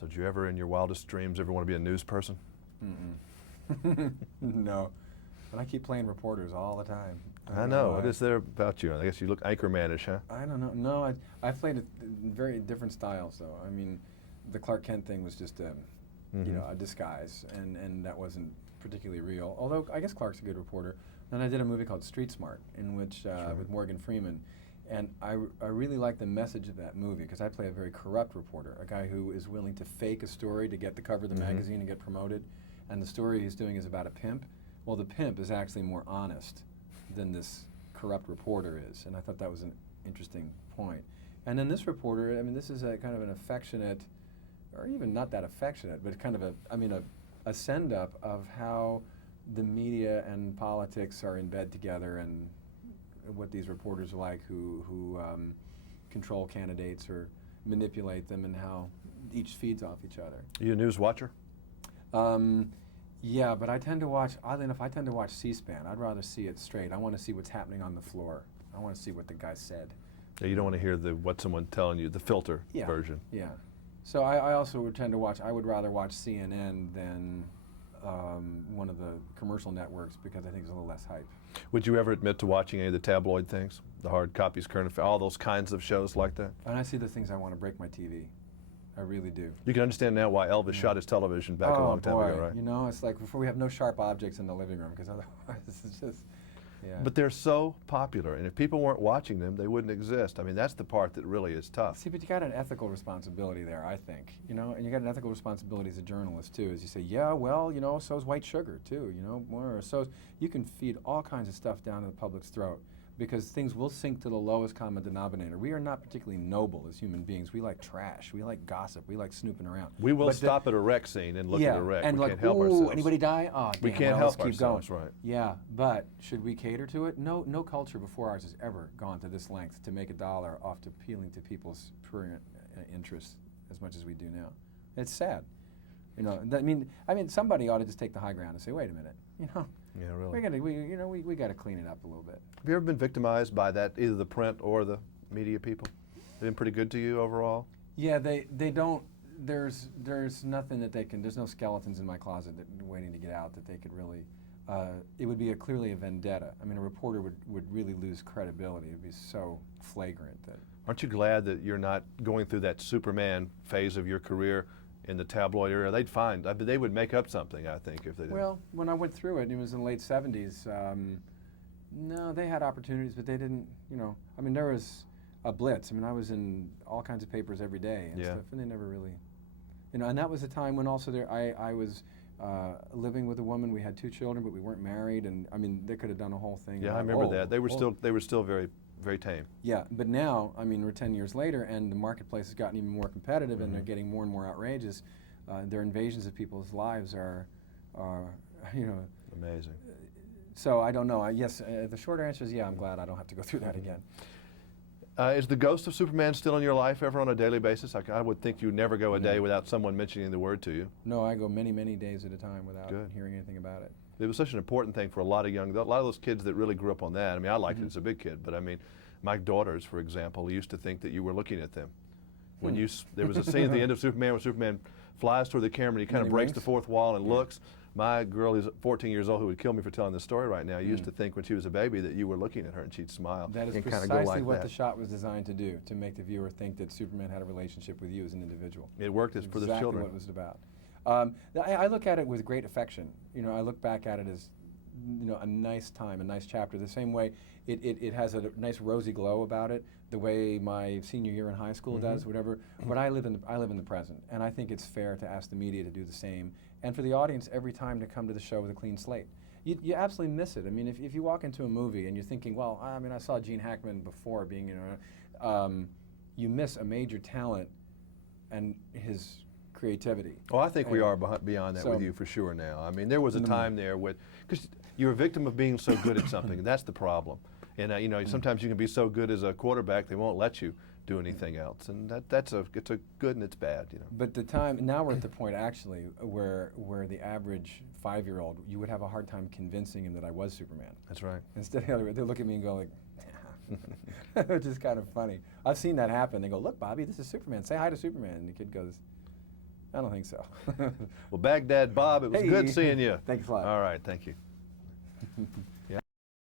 So did you ever, in your wildest dreams, ever want to be a news person? Mm-mm. No. But I keep playing reporters all the time. I know. What is there about you? I guess you look anchormanish, huh? I don't know. No, I played it in very different styles, though. I mean, the Clark Kent thing was just a, you know, a disguise, and that wasn't particularly real. Although I guess Clark's a good reporter. Then I did a movie called Street Smart, in which with Morgan Freeman, and I really like the message of that movie because I play a very corrupt reporter, a guy who is willing to fake a story to get the cover of the magazine and get promoted, and the story he's doing is about a pimp. Well, the pimp is actually more honest than this corrupt reporter is, and I thought that was an interesting point. And then this reporter, I mean, this is a kind of an affectionate, or even not that affectionate, but kind of a send-up of how the media and politics are in bed together, and what these reporters are like who control candidates or manipulate them, and how each feeds off each other. Are you a news watcher? Yeah, but I tend to watch, oddly enough, I tend to watch C-SPAN. I'd rather see it straight. I want to see what's happening on the floor. I want to see what the guy said. Yeah, you don't want to hear what someone's telling you, the filter version. Yeah. So I also would tend to watch, I would rather watch CNN than one of the commercial networks because I think it's a little less hype. Would you ever admit to watching any of the tabloid things? The hard copies, current affairs, all those kinds of shows like that? And I see the things I want to break my TV. I really do. You can understand now why Elvis shot his television back a long time ago, right? You know, it's like before we have no sharp objects in the living room, because otherwise it's just, yeah. But they're so popular, and if people weren't watching them, they wouldn't exist. I mean, that's the part that really is tough. See, but you got an ethical responsibility there, I think. You know, and you got an ethical responsibility as a journalist too, as you say, yeah, well, you know, so's white sugar too. You know, or so you can feed all kinds of stuff down the public's throat, because things will sink to the lowest common denominator. We are not particularly noble as human beings. We like trash. We like gossip. We like snooping around. We will stop at a wreck scene and look at a wreck. And we like, can't help ooh, ourselves. Anybody die? Oh, damn, we can't help let's keep ourselves, going. Right? Yeah, but should we cater to it? No culture before ours has ever gone to this length to make a dollar off appealing to people's prurient interests as much as we do now. It's sad. You know, I mean, somebody ought to just take the high ground and say, wait a minute, you know. Yeah, really. We got to clean it up a little bit. Have you ever been victimized by that, either the print or the media people? They've been pretty good to you overall? Yeah, they don't. There's nothing that they can. There's no skeletons in my closet that waiting to get out that they could really. It would be clearly a vendetta. I mean, a reporter would really lose credibility. It would be so flagrant that. Aren't you glad that you're not going through that Superman phase of your career in the tabloid era? They would make up something, I think, if they did. Well, when I went through it was in the late 70s. No, they had opportunities, but they didn't, you know. I mean, there was a blitz. I mean, I was in all kinds of papers every day and stuff, and they never really, you know. And that was a time when also I was living with a woman. We had 2 children, but we weren't married, and I mean, they could have done a whole thing. Yeah, I remember that. They were still very, very tame. Yeah, but now, I mean, we're 10 years later, and the marketplace has gotten even more competitive, and they're getting more and more outrageous. Their invasions of people's lives are, you know, amazing. So I don't know. Yes, the shorter answer is yeah. I'm glad I don't have to go through that again. Is the ghost of Superman still in your life ever on a daily basis? I would think you never go a day without someone mentioning the word to you. No, I go many, many days at a time without hearing anything about it. It was such an important thing for a lot of those kids that really grew up on that. I mean, I liked it as a big kid, but I mean, my daughters, for example, used to think that you were looking at them. When there was a scene at the end of Superman where Superman flies toward the camera and he kind of breaks the fourth wall and looks. My girl, who's 14 years old, who would kill me for telling this story right now, used to think when she was a baby that you were looking at her and she'd smile. That is precisely what the shot was designed to do, to make the viewer think that Superman had a relationship with you as an individual. It worked for the children. Exactly what it was about. I look at it with great affection. You know, I look back at it as, you know, a nice time, a nice chapter. The same way it has a nice rosy glow about it, the way my senior year in high school does, whatever. But I live in the present, and I think it's fair to ask the media to do the same, and for the audience every time to come to the show with a clean slate. You absolutely miss it. I mean, if you walk into a movie and you're thinking, well, I mean, I saw Gene Hackman before being, you know, you miss a major talent and his creativity. Well, I think we are beyond that with you for sure now. I mean, there was a time there because you're a victim of being so good at something, and that's the problem. And you know, sometimes you can be so good as a quarterback, they won't let you do anything else, and it's a good and it's bad, you know. But now we're at the point actually where the average 5-year-old, you would have a hard time convincing him that I was Superman. That's right. Instead, they look at me and go like, which is kind of funny. I've seen that happen. They go, look, Bobby, this is Superman. Say hi to Superman. And the kid goes, I don't think so. Well, Baghdad Bob, it was good Hey. seeing you. Thanks a lot. All right, thank you.